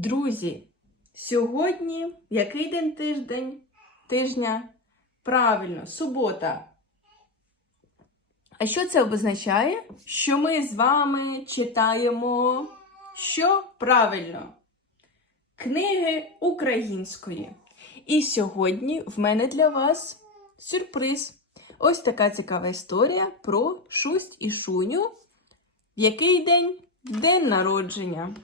Друзі, сьогодні який день тиждень? Тижня? Правильно, субота. А що це означає? Що ми з вами читаємо що правильно? Книги української. І сьогодні в мене для вас сюрприз. Ось така цікава історія про Шусть і Шуню. В який день? День народження.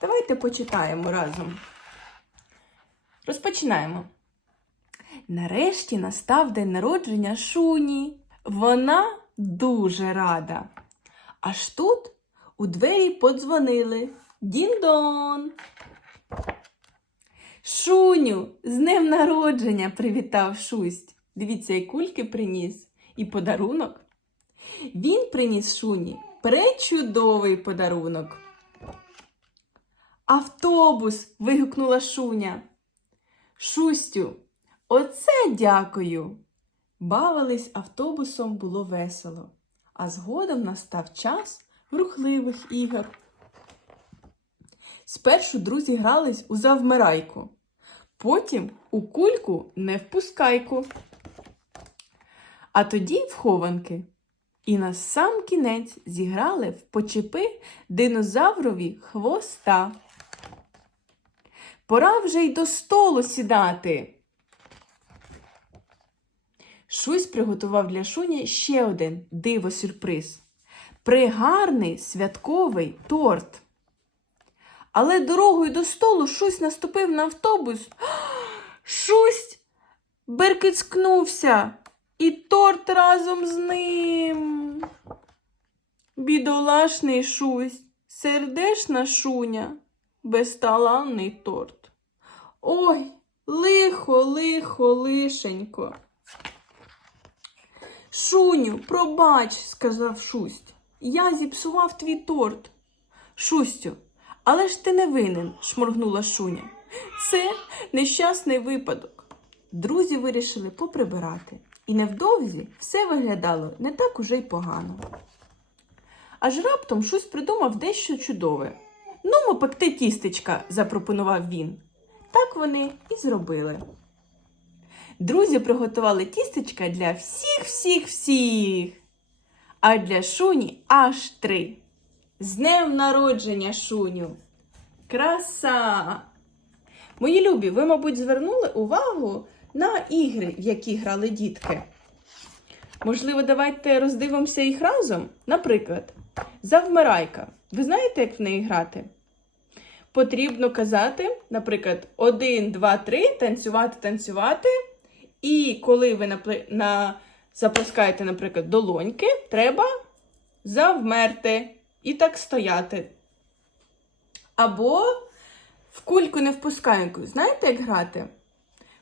Давайте почитаємо разом. Розпочинаємо. Нарешті настав день народження Шуні. Вона дуже рада. Аж тут у двері подзвонили. Дін-дон. Шуню, з днем народження привітав Шусть. Дивіться, і кульки приніс, і подарунок. Він приніс Шуні пречудовий подарунок. Автобус. вигукнула Шуня. Шустю, оце дякую. Бавились автобусом було весело, а згодом настав час рухливих ігор. Спершу друзі грались у завмирайку, потім у кульку не впускайку, а тоді в хованки. І на сам кінець зіграли в почепи динозаврові хвоста. Пора вже й до столу сідати. Шусь приготував для Шуні ще один диво-сюрприз. Пригарний святковий торт. Але дорогою до столу Шусь наступив на автобус. Шусь беркицькнувся, і торт разом з ним. Бідолашний Шусь, сердешна шуня, безталанний торт. Ой, лихо, лихо, лишенько. Шуню, пробач, сказав Шусть. Я зіпсував твій торт. Шустю, але ж ти не винен, шморгнула Шуня. Це нещасний випадок. Друзі вирішили поприбирати, і невдовзі все виглядало не так уже й погано. Аж раптом Шусь придумав дещо чудове. Ну, пекти тістечка, запропонував він. Так вони і зробили. Друзі приготували тістечка для всіх, всіх, всіх. А для Шуні аж три. З днем народження, Шуню! Краса! Мої любі, ви, мабуть, звернули увагу на ігри, в які грали дітки. Можливо, давайте роздивимося їх разом. Наприклад, завмирайка. Ви знаєте, як в неї грати? Потрібно казати, наприклад, 1, 2, 3, танцювати, танцювати. І коли ви напли... на... запускаєте, наприклад, долоньки, треба завмерти і так стояти. Або в кульку не впускаєнку. Знаєте, як грати?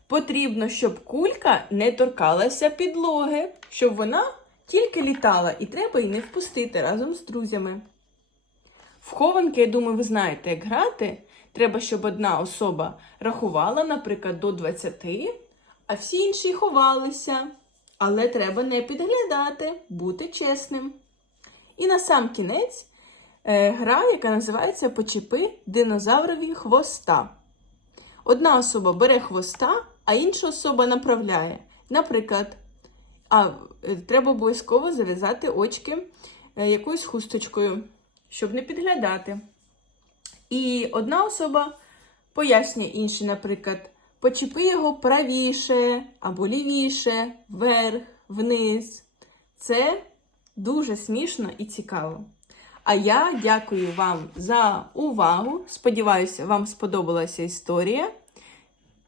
Потрібно, щоб кулька не торкалася підлоги, щоб вона тільки літала, і треба її не впустити разом з друзями. В хованки, я думаю, ви знаєте, як грати. Треба, щоб одна особа рахувала, наприклад, до 20, а всі інші ховалися. Але треба не підглядати, бути чесним. І на сам кінець е, гра, яка називається Почепи динозаврові хвоста. Одна особа бере хвоста, а інша особа направляє. Наприклад, а, е, треба обов'язково зав'язати очки е, якоюсь хусточкою, щоб не підглядати. І одна особа пояснює іншій, наприклад, почепи його правіше або лівіше, вверх, вниз. Це дуже смішно і цікаво. А я дякую вам за увагу. Сподіваюся, вам сподобалася історія.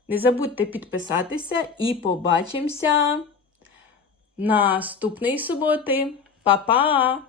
Не забудьте підписатися і побачимося наступної суботи. Па-па!